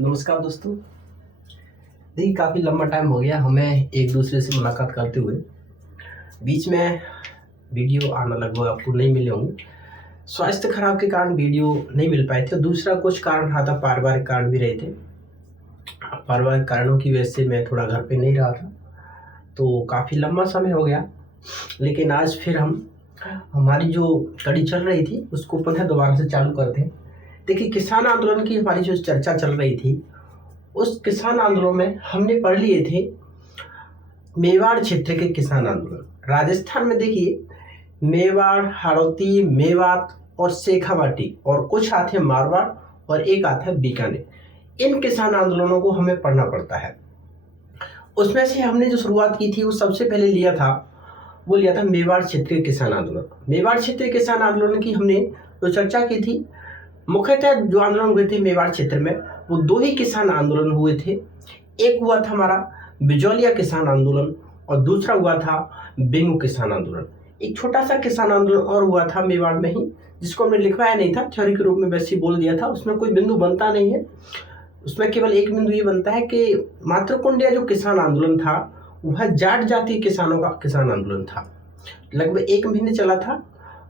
नमस्कार दोस्तों। देखिए, काफ़ी लंबा टाइम हो गया हमें एक दूसरे से मुलाकात करते हुए। बीच में वीडियो आना लगभग आपको नहीं मिले होंगे। स्वास्थ्य खराब के कारण वीडियो नहीं मिल पाए थे। दूसरा कुछ कारण रहा था, पारिवारिक कारण भी रहे थे। पारिवारिक कारणों की वजह से मैं थोड़ा घर पे नहीं रहा था, तो काफ़ी लंबा समय हो गया। लेकिन आज फिर हमारी जो कड़ी चल रही थी उसको पुनः दोबारा से चालू करते हैं। देखिए, किसान आंदोलन की हमारी जो चर्चा चल रही थी, उस किसान आंदोलन में हमने पढ़ लिए थे मेवाड़ क्षेत्र के किसान आंदोलन। राजस्थान में देखिए, मेवाड़, हाड़ौती, मेवात और शेखावाटी और कुछ आते हैं मारवाड़ और एक आता है बीकानेर। इन किसान आंदोलनों को हमें पढ़ना पड़ता है। उसमें से हमने जो शुरुआत की थी वो सबसे पहले लिया था मेवाड़ क्षेत्रीय किसान आंदोलन। मेवाड़ क्षेत्रीय किसान आंदोलन की हमने जो चर्चा की थी, मुख्यतः जो आंदोलन हुए थे मेवाड़ क्षेत्र में, वो दो ही किसान आंदोलन हुए थे। एक हुआ था हमारा बिजौलिया किसान आंदोलन और दूसरा हुआ था बेंगू किसान आंदोलन। एक छोटा सा किसान आंदोलन और हुआ था मेवाड़ में ही, जिसको हमने लिखवाया नहीं था, थ्योरी के रूप में वैसे ही बोल दिया था। उसमें कोई बिंदु बनता नहीं है, उसमें केवल एक बिंदु ये बनता है कि मातृकुंडिया जो किसान आंदोलन था वह जाट जाति किसानों का किसान आंदोलन था। लगभग एक महीने चला था।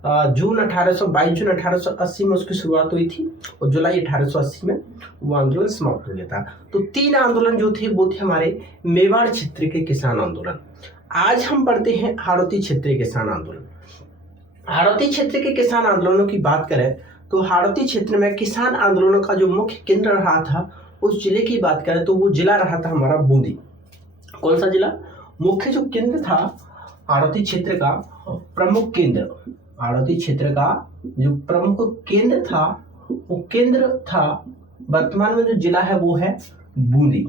जून 1880 में उसकी शुरुआत हुई थी और जुलाई 1880 में वो आंदोलन समाप्त हो गया था। तो तीन आंदोलन जो थे वो थे हमारे मेवाड़ क्षेत्र के किसान आंदोलन। आज हम पढ़ते हैं हाड़ौती क्षेत्र के किसान आंदोलन। हाड़ौती क्षेत्र के किसान आंदोलनों की बात करें तो हाड़ौती क्षेत्र में किसान आंदोलनों का जो मुख्य केंद्र रहा था, उस जिले की बात करें तो वो जिला रहा था हमारा बूंदी। कौन सा जिला? मुख्य जो केंद्र था हाड़ौती क्षेत्र का, प्रमुख केंद्र, हाड़ौती क्षेत्र का जो प्रमुख केंद्र था वो केंद्र था, वर्तमान में जो जिला है वो है बूंदी।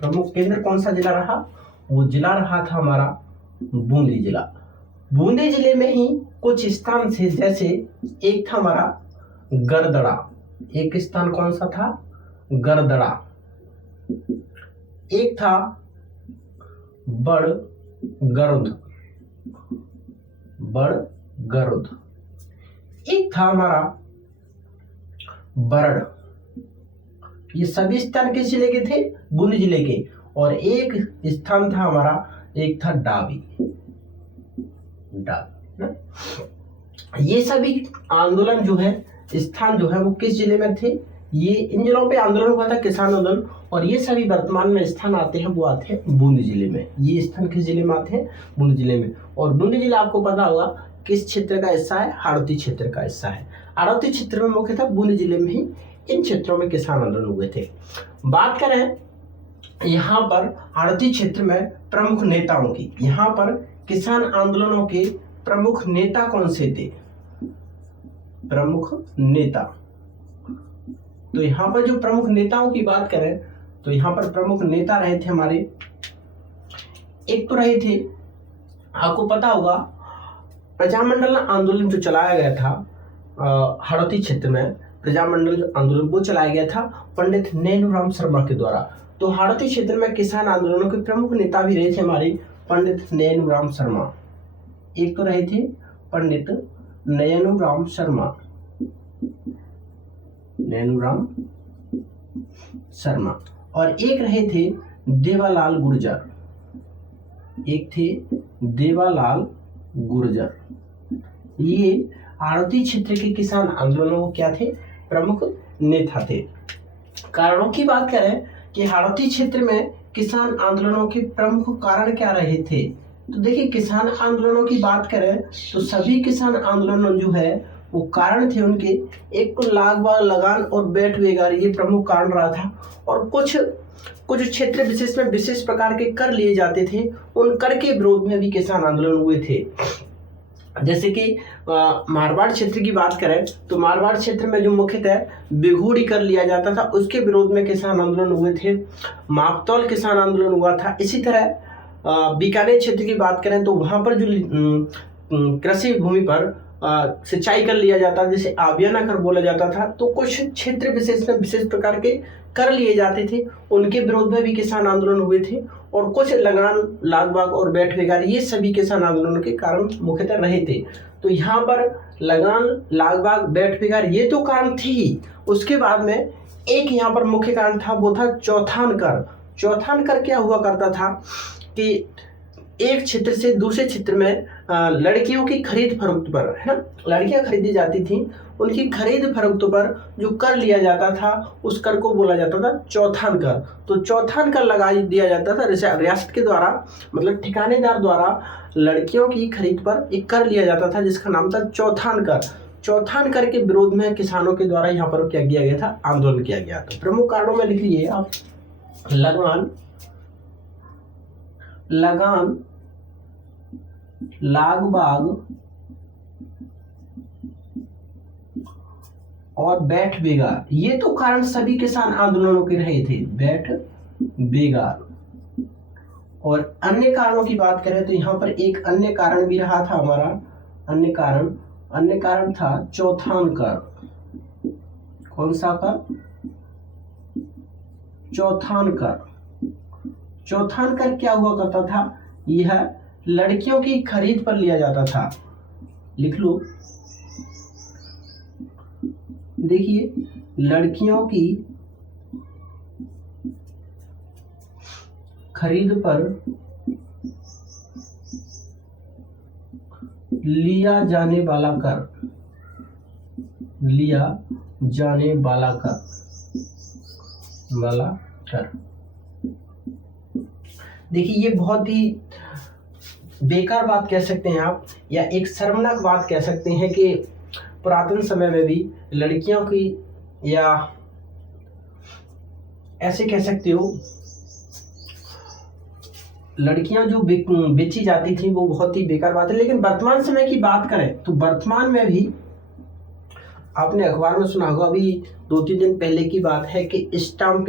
प्रमुख केंद्र कौन सा जिला रहा? वो जिला रहा था हमारा बूंदी जिला। बूंदी जिले में ही कुछ स्थान थे, जैसे एक था हमारा गरदड़ा। एक स्थान कौन सा था? गरदड़ा। एक था बड़गरुद, बड़गरुद। एक था हमारा बरड़। ये सभी स्थान किस जिले के थे? बूंदी जिले के। और एक स्थान था हमारा, एक था डाबी। ये सभी आंदोलन जो है, स्थान जो है वो किस जिले में थे? ये इन जिलों पे आंदोलन हुआ था, किसान आंदोलन। और ये सभी वर्तमान में स्थान आते हैं, वो आते हैं बूंदी जिले में। ये स्थान किस जिले में आते हैं? बूंदी जिले में। और बूंदी जिला आपको पता होगा किस क्षेत्र का हिस्सा है? हाड़ौती क्षेत्र का हिस्सा है। हाड़ौती क्षेत्र में मुख्यतः बूंदी जिले में ही इन क्षेत्रों में किसान आंदोलन हुए थे। बात करें यहाँ पर हाड़ौती क्षेत्र में प्रमुख नेताओं की, यहाँ पर किसान आंदोलनों के प्रमुख नेता कौन से थे? प्रमुख नेता, तो यहाँ पर जो प्रमुख नेताओं की बात करें तो यहाँ पर प्रमुख नेता रहे थे हमारे, एक तो रहे थे, आपको पता होगा, प्रजामंडल आंदोलन जो चलाया गया था हाड़ौती क्षेत्र में, प्रजामंडल जो आंदोलन वो चलाया गया था पंडित नैनूराम शर्मा के द्वारा। तो हाड़ौती क्षेत्र में किसान आंदोलनों के प्रमुख नेता भी रहे थे हमारे पंडित नैनूराम शर्मा। एक तो रहे थे पंडित नैनूराम शर्मा, नैनूराम शर्मा, और एक रहे थे देवालाल गुर्जर। एक थे देवालाल गुर्जर। ये हाड़ौती क्षेत्र के किसान आंदोलनों क्या थे? प्रमुख नेता थे। कारणों की बात करें कि हाड़ौती क्षेत्र में किसान आंदोलनों के प्रमुख कारण क्या रहे थे, तो देखिए, किसान आंदोलनों की बात करें तो सभी किसान आंदोलन जो है वो कारण थे उनके, एक तो लगान और बैठ बेगार, ये प्रमुख कारण रहा था। और कुछ क्षेत्र विशेष में विशेष प्रकार के कर लिए जाते थे, उन कर के विरोध में भी किसान आंदोलन हुए थे। जैसे कि मारवाड़ क्षेत्र की बात करें तो मारवाड़ क्षेत्र में जो मुख्यतः बिघूड़ी कर लिया जाता था, उसके विरोध में किसान आंदोलन हुए थे। मापतौल किसान आंदोलन हुआ था। इसी तरह बीकानेर क्षेत्र की बात करें तो वहाँ पर जो कृषि भूमि पर सिंचाई कर लिया जाता, जिसे आबियाना कर बोला जाता था, तो कुछ क्षेत्र विशेष में विशेष प्रकार के कर लिए जाते थे, उनके विरोध में भी किसान आंदोलन हुए थे। और कुछ लगान, लागबाग और बैठ बेगार, ये सभी किसान आंदोलनों के कारण मुख्यतः रहे थे। तो यहाँ पर लगान, लागबाग, बैठ बेगार ये तो कारण थी ही। उसके बाद में एक यहाँ पर मुख्य कारण था, वो था चौथान कर। चौथान कर क्या हुआ करता था कि एक क्षेत्र से दूसरे क्षेत्र में लड़कियों की खरीद फरोख्त पर, है ना, लड़कियां खरीदी जाती थी, उनकी खरीद फरोख्त पर जो कर लिया जाता था उस कर को बोला जाता था चौथान कर। तो चौथान कर लगा दिया जाता था रियासत के द्वारा, मतलब ठिकानेदार द्वारा लड़कियों की खरीद पर एक कर लिया जाता था जिसका नाम था चौथान कर। चौथान कर के विरोध में किसानों के द्वारा यहाँ पर क्या किया गया था, आंदोलन किया गया था। प्रमुख कारणों में लिख लीजिए आप, लगान, लाग बाग और बैठ बेगार, ये तो कारण सभी किसान आंदोलनों के रहे थे, बैठ बेगार। और अन्य कारणों की बात करें तो यहाँ पर एक अन्य कारण भी रहा था हमारा, अन्य कारण था चौथान कर। कौन सा कर? चौथान कर। चौथान कर क्या हुआ करता था, यह लड़कियों की खरीद पर लिया जाता था। लिख लो, देखिए, लड़कियों की खरीद पर लिया जाने वाला कर, देखिए ये बहुत ही बेकार बात कह सकते हैं आप, या एक शर्मनाक बात कह सकते हैं कि पुरातन समय में भी लड़कियों की, या ऐसे कह सकते हो लड़कियां जो बेची जाती थी वो बहुत ही बेकार बात है। लेकिन वर्तमान समय की बात करें तो वर्तमान में भी आपने अखबार में सुना होगा, अभी 2-3 दिन पहले की बात है कि स्टाम्प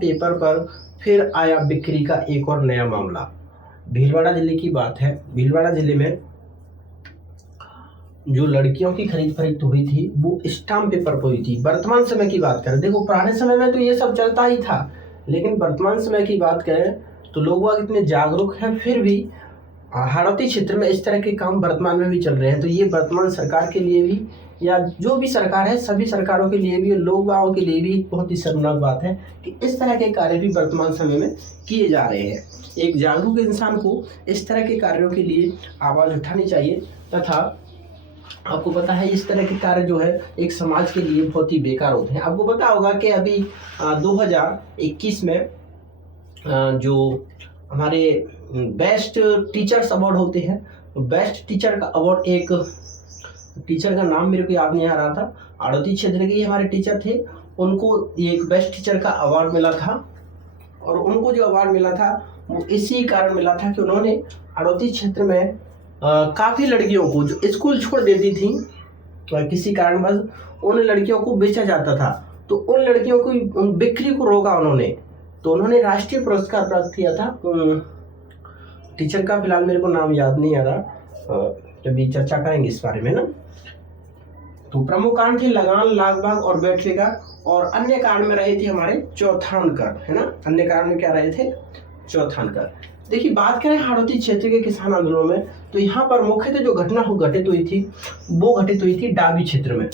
पेपर पर फिर आया बिक्री का एक और नया मामला। भीलवाड़ा जिले की बात है, भीलवाड़ा जिले में जो लड़कियों की खरीद फरोख्त हुई थी वो स्टाम्प पेपर पर हुई थी। वर्तमान समय की बात करें, देखो पुराने समय में तो ये सब चलता ही था, लेकिन वर्तमान समय की बात करें तो लोग इतने जागरूक हैं, फिर भी हाड़ौती क्षेत्र में इस तरह के काम वर्तमान में भी चल रहे हैं। तो ये वर्तमान सरकार के लिए भी, या जो भी सरकार है, सभी सरकारों के लिए भी, लोग वालों के लिए भी बहुत ही शर्मनाक बात है कि इस तरह के कार्य भी वर्तमान समय में किए जा रहे हैं। एक जागरूक इंसान को इस तरह के कार्यों के लिए आवाज़ उठानी चाहिए, तथा आपको पता है इस तरह के कार्य जो है एक समाज के लिए बहुत ही बेकार होते हैं। आपको पता होगा कि अभी 2021 में जो हमारे बेस्ट टीचर्स अवार्ड होते हैं, बेस्ट टीचर का अवार्ड, एक टीचर का नाम मेरे को याद नहीं आ रहा था, हाड़ौती क्षेत्र के हमारे टीचर थे, उनको एक बेस्ट टीचर का अवार्ड मिला था। और उनको जो अवार्ड मिला था वो इसी कारण मिला था कि उन्होंने हाड़ौती क्षेत्र में काफ़ी लड़कियों को जो स्कूल छोड़ देती थी किसी कारणवश, उन लड़कियों को बेचा जाता था, तो उन लड़कियों को बिक्री को रोका उन्होंने, तो उन्होंने राष्ट्रीय पुरस्कार प्राप्त किया था। टीचर का फिलहाल मेरे को नाम याद नहीं आ रहा, जब चर्चा करेंगे इस बारे में ना। तो प्रमुख कारण थे लगान, लागबाग और बैठेगा, और अन्य कारण में रहे थे हमारे चौथान कर, है ना। अन्य कारण में क्या रहे थे, चौथान कर। देखिए बात करें हाड़ौती क्षेत्र के किसान आंदोलनों में, तो यहाँ पर मुख्यतः जो घटना घटित हुई थी वो घटित हुई थी डाबी क्षेत्र में।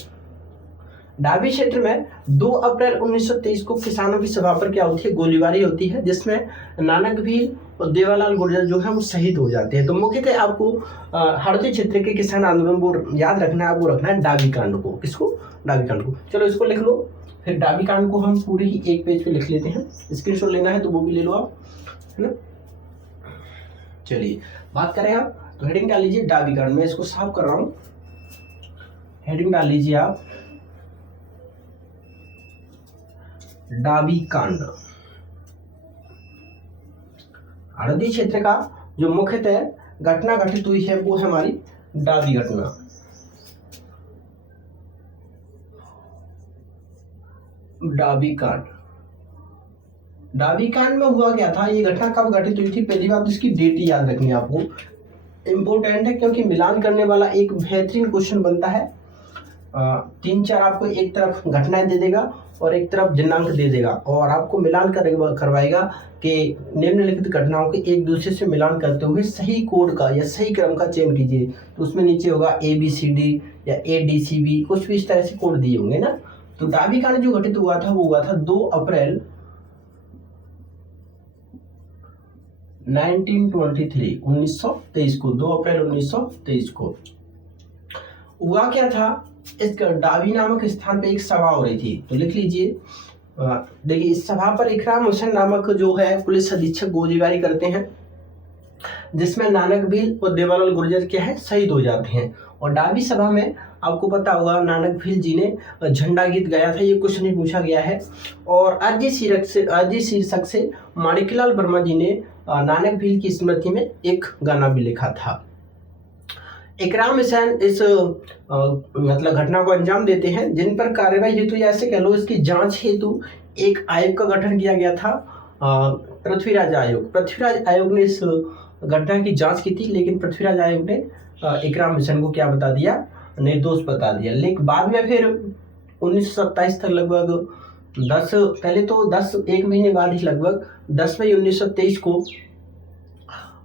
डाबी क्षेत्र में 2 अप्रैल 1923 को किसानों की सभा पर क्या होती है, गोलीबारी होती है, जिसमें नानक भील और देवालाल गुर्जर जो है वो शहीद हो जाते हैं। तो मुख्यतः आपको हाड़ौती क्षेत्र के किसान आंदोलन वो याद रखना है, वो रखना है डाबी कांड को। किसको, डाबी कांड को। चलो इसको लिख लो, फिर डाबी कांड को हम पूरे ही एक पेज पे लिख लेते हैं, स्क्रीनशॉट लेना है तो वो भी ले लो आप, है ना। चलिए बात करें आप, तो हेडिंग डाल लीजिए डाबी कांड। मैं इसको साफ कर रहा हूँ, हेडिंग डाल लीजिए आप डाबी कांड। हाड़ौती क्षेत्र का जो मुख्यतः घटना घटित हुई है वो है हमारी डाबी घटना। डाबी कांड, डाबी कांड में हुआ क्या था, ये घटना कब घटित हुई थी, पहली बात इसकी डेट याद रखनी है आपको, इम्पोर्टेंट है, क्योंकि मिलान करने वाला एक बेहतरीन क्वेश्चन बनता है। 3-4 आपको एक तरफ घटनाएं दे देगा और एक तरफ दिनांक दे देगा, और आपको मिलान करवाएगा कि निम्नलिखित घटनाओं के एक दूसरे से मिलान करते हुए सही कोड का या सही क्रम का चयन कीजिए। तो उसमें नीचे होगा ABCD या ADCB, कुछ भी इस तरह से कोड दिए होंगे ना, तो डाबी कांड जो घटित हुआ था वो हुआ था 2 अप्रैल 1923 को, 2 अप्रैल 1923 को। हुआ क्या था, इस डाबी नामक स्थान पे एक सभा हो रही थी। तो लिख लीजिए, देखिए इस सभा पर इकराम हुसैन नामक जो है पुलिस अधीक्षक गोलीबारी करते हैं, जिसमें नानक भील और देवालाल गुर्जर क्या है शहीद हो जाते हैं। और डाबी सभा में आपको पता होगा नानक भील जी ने झंडा गीत गाया था, ये क्वेश्चन पूछा गया है। और आज शीर्षक से माणिक्यलाल वर्मा जी ने नानक भील की स्मृति में एक गाना भी लिखा था। इकराम हुसैन इस मतलब घटना को अंजाम देते हैं, जिन पर कार्रवाई हेतु या ऐसे कह लो इसकी जांच हेतु एक आयोग का गठन किया गया था, पृथ्वीराज आयोग। पृथ्वीराज आयोग ने इस घटना की जांच की थी, लेकिन पृथ्वीराज आयोग ने इकराम हुसैन को क्या बता दिया, निर्दोष बता दिया। लेकिन बाद में फिर 1927 तक लगभग 1 महीने बाद ही लगभग 10 मई 1923 को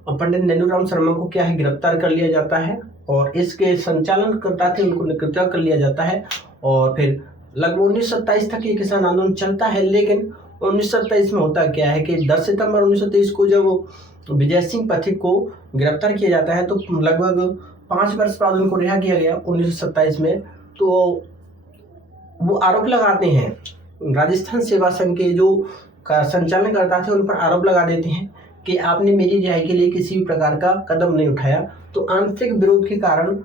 पंडित नेनूराम शर्मा को क्या है गिरफ्तार कर लिया जाता है, और इसके संचालन करता थे उनको गिरफ्तार कर लिया जाता है। और फिर लगभग 1927 तक ये किसान आंदोलन चलता है। लेकिन 1927 में होता क्या है कि 10 सितंबर 1923 को जब विजय सिंह पथिक को गिरफ्तार किया जाता है, तो लगभग 5 वर्ष बाद उनको रिहा किया गया 1927 में। तो वो आरोप लगाते हैं, राजस्थान सेवा संघ के जो संचालन करता थे उन पर आरोप लगा देते हैं कि आपने मेरी रिहाई के लिए किसी भी प्रकार का कदम नहीं उठाया। तो आंतरिक विरोध के कारण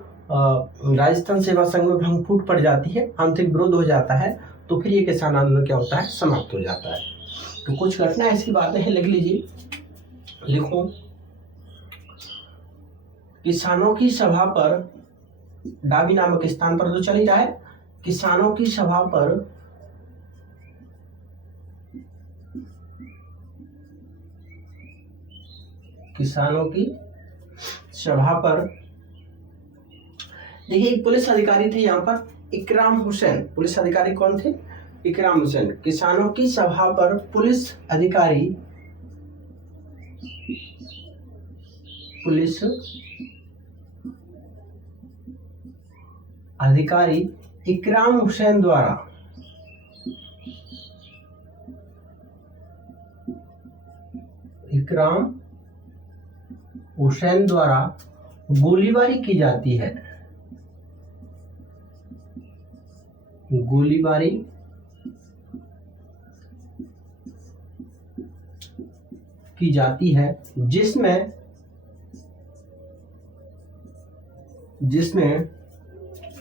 राजस्थान सेवा संघ में भंग फूट पड़ जाती है, आंतरिक विरोध हो जाता है। तो फिर ये किसान आंदोलन क्या होता है, समाप्त हो जाता है। तो कुछ घटना ऐसी बातें हैं, लिख लीजिए, लिखो। किसानों की सभा पर, डाबी नामक स्थान पर तो चल ही रहा है, किसानों की सभा पर देखिए एक पुलिस अधिकारी थे यहाँ पर, इकराम हुसैन। पुलिस अधिकारी कौन थे, इकराम हुसैन। किसानों की सभा पर पुलिस अधिकारी इकराम हुसैन द्वारा गोलीबारी की जाती है। गोलीबारी की जाती है, जिसमें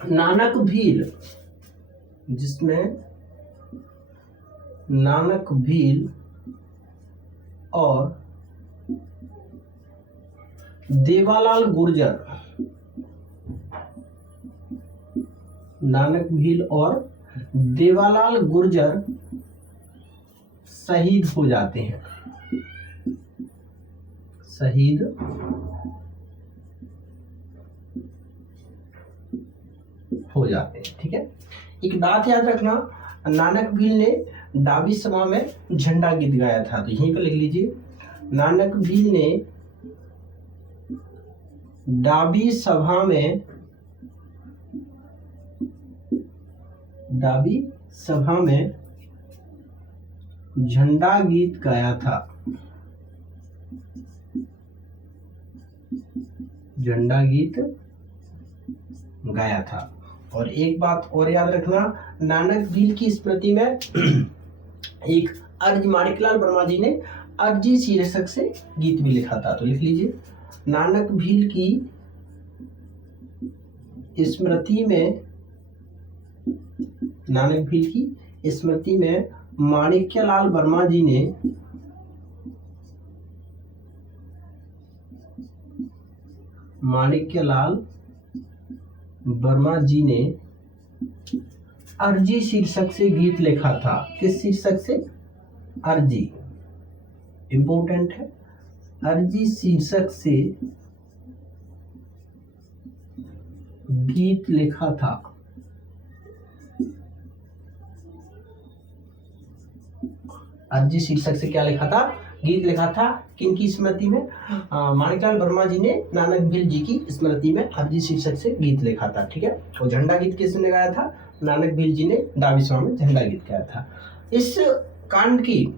नानक भील और देवालाल गुर्जर, शहीद हो जाते हैं। ठीक है। एक बात याद रखना, नानक भील ने डाबी सभा में झंडा गीत गाया था। तो यहीं पर लिख लीजिए, नानक भील ने डाबी सभा में झंडा गीत गाया था। और एक बात और याद रखना, नानक भील की स्मृति में एक अर्ज माणिक्यलाल वर्मा जी ने अर्जी शीर्षक से गीत भी लिखा था। तो लिख लीजिए, नानक भील की स्मृति में माणिक्यलाल वर्मा जी ने अर्जी शीर्षक से गीत लिखा था। किस शीर्षक से, अर्जी, इंपॉर्टेंट है, अर्जी शीर्षक से गीत लिखा था। अर्जी शीर्षक से क्या लिखा था, गीत लिखा था। किनकी स्मृति में, माणिक्यलाल वर्मा जी ने नानक भील जी की स्मृति में अर्जी शीर्षक से गीत लिखा था। ठीक है। और झंडा गीत किसने गाया था, नानक भील जी ने डाबी सभा में झंडा गीत गाया था। इस कांड की,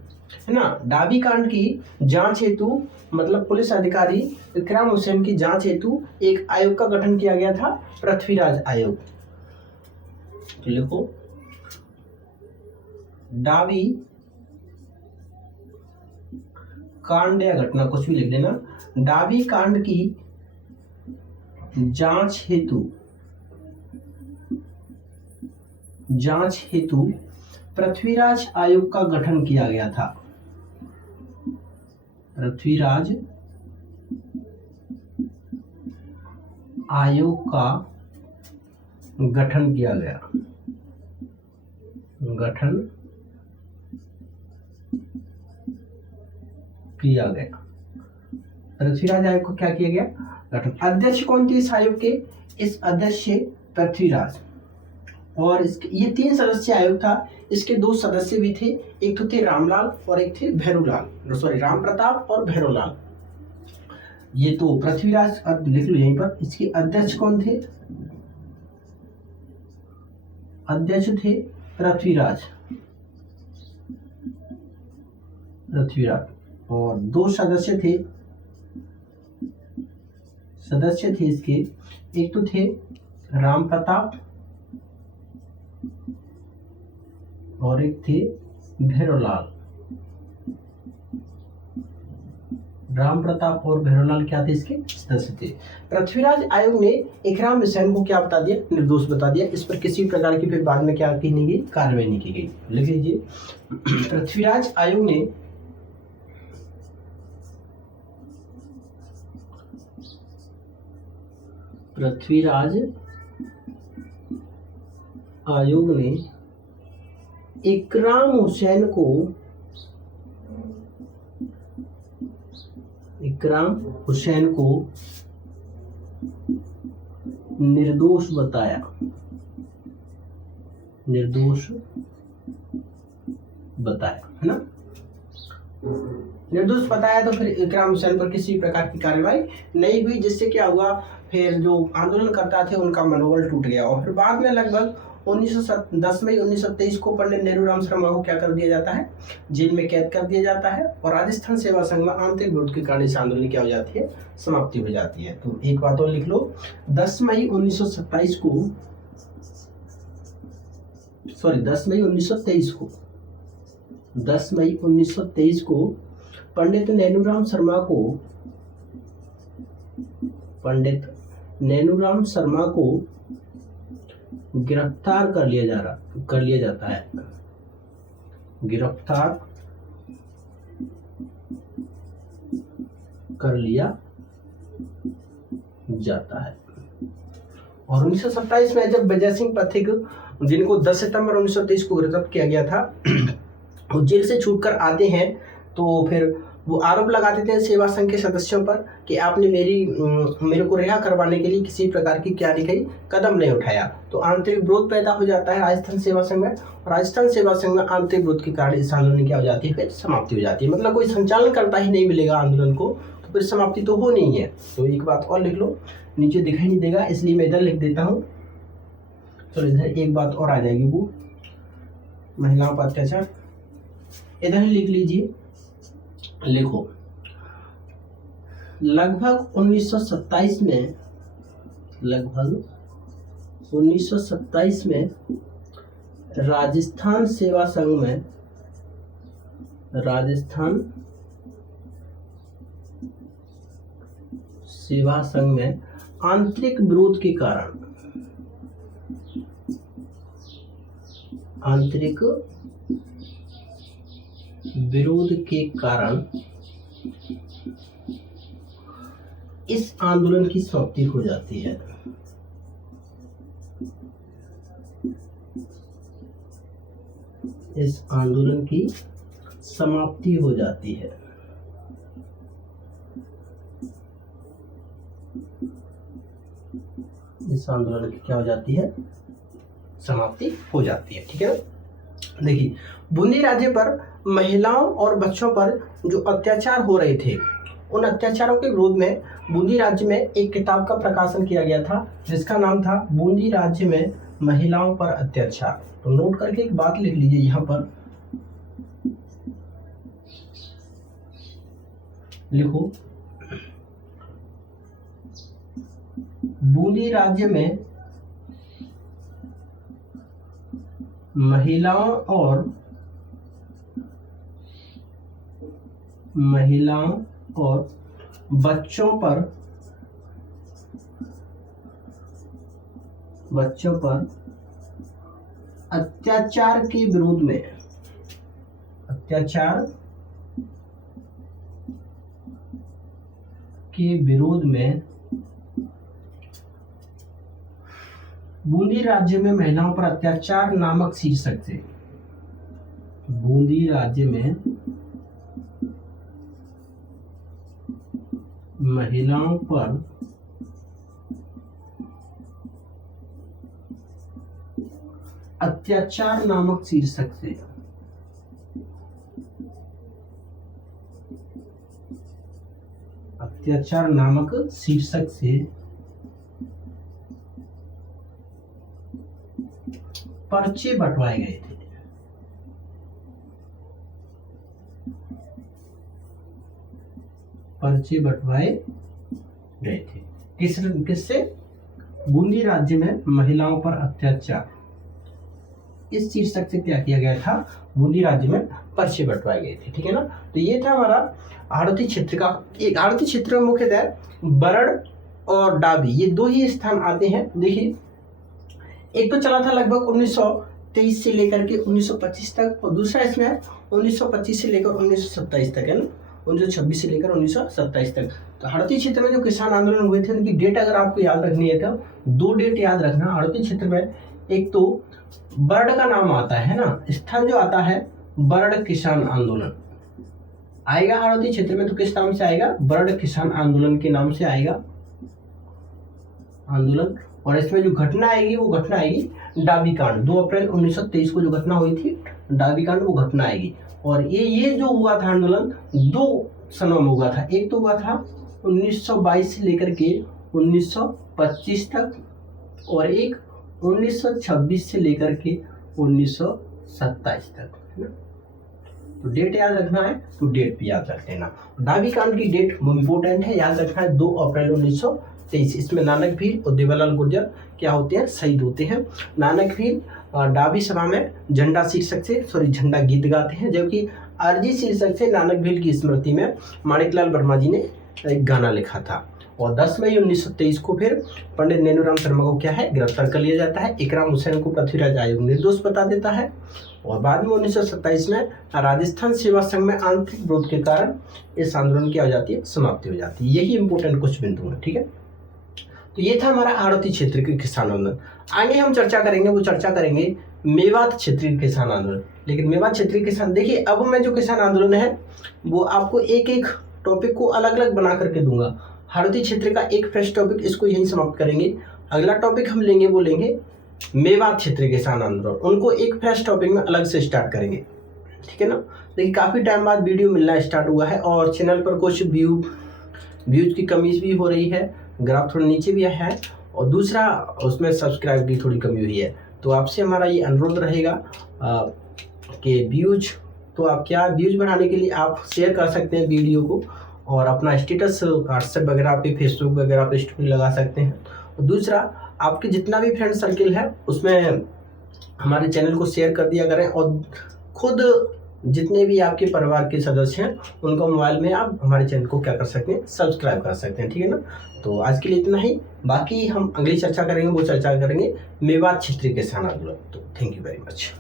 है ना, डाबी कांड की जांच हेतु मतलब पुलिस अधिकारी इकराम हुसैन की जांच हेतु एक आयोग का गठन किया गया था, पृथ्वीराज आयोग। तो लिखो डाबी कांड या घटना, कुछ भी लिख लेना। डाबी कांड की जांच हेतु पृथ्वीराज आयोग का गठन किया गया था। पृथ्वीराज आयोग का गठन किया गया। पृथ्वीराज आयोग को क्या किया गया? गठन। अध्यक्ष कौन थे इस आयोग के? इस अध्यक्ष पृथ्वीराज। और इसके ये 3 सदस्य आयोग था। इसके 2 सदस्य भी थे, एक तो थे रामलाल और एक थे भैरूलाल, सॉरी राम प्रताप और भैरूलाल। ये तो पृथ्वीराज, अब लिख लो यहीं पर। इसके अध्यक्ष कौन थे? अध्यक्ष थे पृथ्वीराज। और 2 सदस्य थे इसके, एक तो थे राम प्रताप और एक थे भैरूलाल। राम प्रताप और भैरूलाल क्या थे? इसके सदस्य थे। पृथ्वीराज आयोग ने इकराम हुसैन को क्या बता दिया? निर्दोष बता दिया। इस पर किसी प्रकार की फिर बाद में क्या की नहीं गई? कार्रवाई नहीं की गई। लिख लीजिए, पृथ्वीराज आयोग ने इकराम हुसैन को निर्दोष बताया। है ना? निर्दोष बताया तो फिर इकराम हुसैन पर किसी प्रकार की कार्रवाई नहीं हुई, जिससे क्या हुआ, फिर जो आंदोलनकर्ता थे उनका मनोबल टूट गया। और फिर बाद में लगभग 10 मई 1923 को पंडित नेहरूराम शर्मा को क्या कर दिया जाता है? जेल में कैद कर दिया जाता है। और राजस्थान सेवा संघ में आंतरिक विरोध के कारण इस आंदोलन क्या हो जाती है? समाप्ति हो जाती है। तो एक बात और लिख लो, 10 मई 1923 को पंडित नेहरूराम शर्मा को गिरफ्तार कर लिया जाता है। और 1927 में जब विजय सिंह पथिक, जिनको 10 सितंबर 1923 को गिरफ्तार किया गया था, वो जेल से छूटकर आते हैं, तो फिर वो आरोप लगाते थे सेवा संघ के सदस्यों पर कि आपने मेरे को रिहा करवाने के लिए किसी प्रकार की क्या नहीं कही, कदम नहीं उठाया। तो आंतरिक विरोध पैदा हो जाता है राजस्थान सेवा संघ में। और राजस्थान सेवा संघ में आंतरिक विरोध के कारण इस आंदोलन क्या हो जाती है? फिर समाप्ति हो जाती है। मतलब कोई संचालन करता ही नहीं मिलेगा आंदोलन को, तो फिर समाप्ति तो हो नहीं है। तो एक बात और लिख लो, नीचे दिखाई नहीं देगा इसलिए मैं इधर लिख देता हूँ। चलो इधर एक बात और आ जाएगी, वो महिलाओं पर अत्याचार, इधर ही लिख लीजिए। लिखो, लगभग 1927 में राजस्थान सेवा संघ में आंतरिक विरोध के कारण इस आंदोलन की समाप्ति हो जाती है। इस आंदोलन की समाप्ति हो जाती है। इस आंदोलन की क्या हो जाती है? समाप्ति हो जाती है। ठीक है, देखिए, बूंदी राज्य पर महिलाओं और बच्चों पर जो अत्याचार हो रहे थे, उन अत्याचारों के विरोध में बूंदी राज्य में एक किताब का प्रकाशन किया गया था, जिसका नाम था बूंदी राज्य में महिलाओं पर अत्याचार। तो नोट करके एक बात लिख लीजिए यहाँ पर, लिखो बूंदी राज्य में महिलाओं और बच्चों पर अत्याचार के विरोध में बूंदी राज्य में महिलाओं पर अत्याचार नामक शीर्षक से, बूंदी राज्य में महिलाओं पर अत्याचार नामक शीर्षक से पर्चे बंटवाए गए थे। किससे? बूंदी राज्य में महिलाओं पर अत्याचार, इस शीर्षक से क्या किया गया था? बूंदी राज्य में पर्चे बंटवाए गए थे। ठीक है ना। तो ये था हमारा हाड़ौती क्षेत्र का। एक हाड़ौती क्षेत्र में मुख्यतः बरड़ और डाबी, ये दो ही स्थान आते हैं। देखिए, एक तो चला था लगभग 1923 से लेकर के 1925 तक, और दूसरा इसमें 1925 से लेकर 1927 तक है ना, 1926 से लेकर 1927 तक। तो हाड़ौती क्षेत्र में जो किसान आंदोलन हुए थे उनकी डेट अगर आपको याद रखनी है तो 2 डेट याद रखना। हाड़ौती क्षेत्र में एक तो बरड़ का नाम आता है ना, स्थान जो आता है बरड़ किसान आंदोलन आएगा हाड़ौती क्षेत्र में। तो किस नाम से आएगा? बरड़ किसान आंदोलन के नाम से आएगा आंदोलन। और इसमें जो घटना आएगी वो घटना आएगी डाबी कांड। 2 अप्रैल 1923 को जो घटना हुई थी डाबी कांड, वो घटना आएगी। और ये जो हुआ था आंदोलन 2 सनों में हुआ था। एक तो हुआ था 1922 से लेकर के 1925 तक, और एक 1926 से लेकर के 1927 तक, है ना। तो डेट याद रखना है तो डेट भी याद रख लेना। डाबी कांड की डेट इम्पोर्टेंट है, याद रखना है 2 अप्रैल 1923। इसमें नानक भील और देवालाल गुर्जर क्या होते हैं? शहीद होते हैं। नानक भील डाबी सभा में झंडा गीत गाते हैं, जबकि अर्जी शीर्षक से नानक भील की स्मृति में माणिकलाल वर्मा जी ने एक गाना लिखा था। और 10 मई 1923 को फिर पंडित नेनूराम शर्मा को क्या है? गिरफ्तार कर लिया जाता है। इकराम हुसैन को पृथ्वीराज आयोग निर्दोष बता देता है। और बाद में 1927 में राजस्थान सेवा संघ में आंतरिक विरोध के कारण इस आंदोलन की हो जाती है, समाप्ति हो जाती है। यही इंपोर्टेंट कुछ बिंदु है। ठीक है। तो ये था हमारा हाड़ौती क्षेत्र के किसान आंदोलन। आगे हम चर्चा करेंगे मेवात क्षेत्रीय किसान आंदोलन। लेकिन मेवात क्षेत्रीय किसान, देखिए अब मैं जो किसान आंदोलन है वो आपको एक एक टॉपिक को अलग अलग बना करके दूंगा। हाड़ौती क्षेत्र का एक फ्रेश टॉपिक, इसको यहीं समाप्त करेंगे। अगला टॉपिक हम लेंगे मेवात क्षेत्रीय किसान आंदोलन, उनको एक फ्रेश टॉपिक में अलग से स्टार्ट करेंगे। ठीक है ना। देखिए काफ़ी टाइम बाद वीडियो मिलना स्टार्ट हुआ है और चैनल पर कुछ व्यूज की कमी भी हो रही है, ग्राफ थोड़ा नीचे भी आया है, और दूसरा उसमें सब्सक्राइब की थोड़ी कमी हुई है। तो आपसे हमारा ये अनुरोध रहेगा कि व्यूज बढ़ाने के लिए आप शेयर कर सकते हैं वीडियो को, और अपना स्टेटस व्हाट्सएप वगैरह पे, फेसबुक वगैरह पे स्टोरी लगा सकते हैं। और दूसरा, आपके जितना भी फ्रेंड सर्किल है उसमें हमारे चैनल को शेयर कर दिया करें, और खुद जितने भी आपके परिवार के सदस्य हैं उनको मोबाइल में आप हमारे चैनल को क्या कर सकते हैं? सब्सक्राइब कर सकते हैं। ठीक है ना। तो आज के लिए इतना ही, बाकी हम अगली चर्चा करेंगे, वो चर्चा करेंगे मेवात क्षेत्रीय किसान आंदोलन। तो थैंक यू वेरी मच।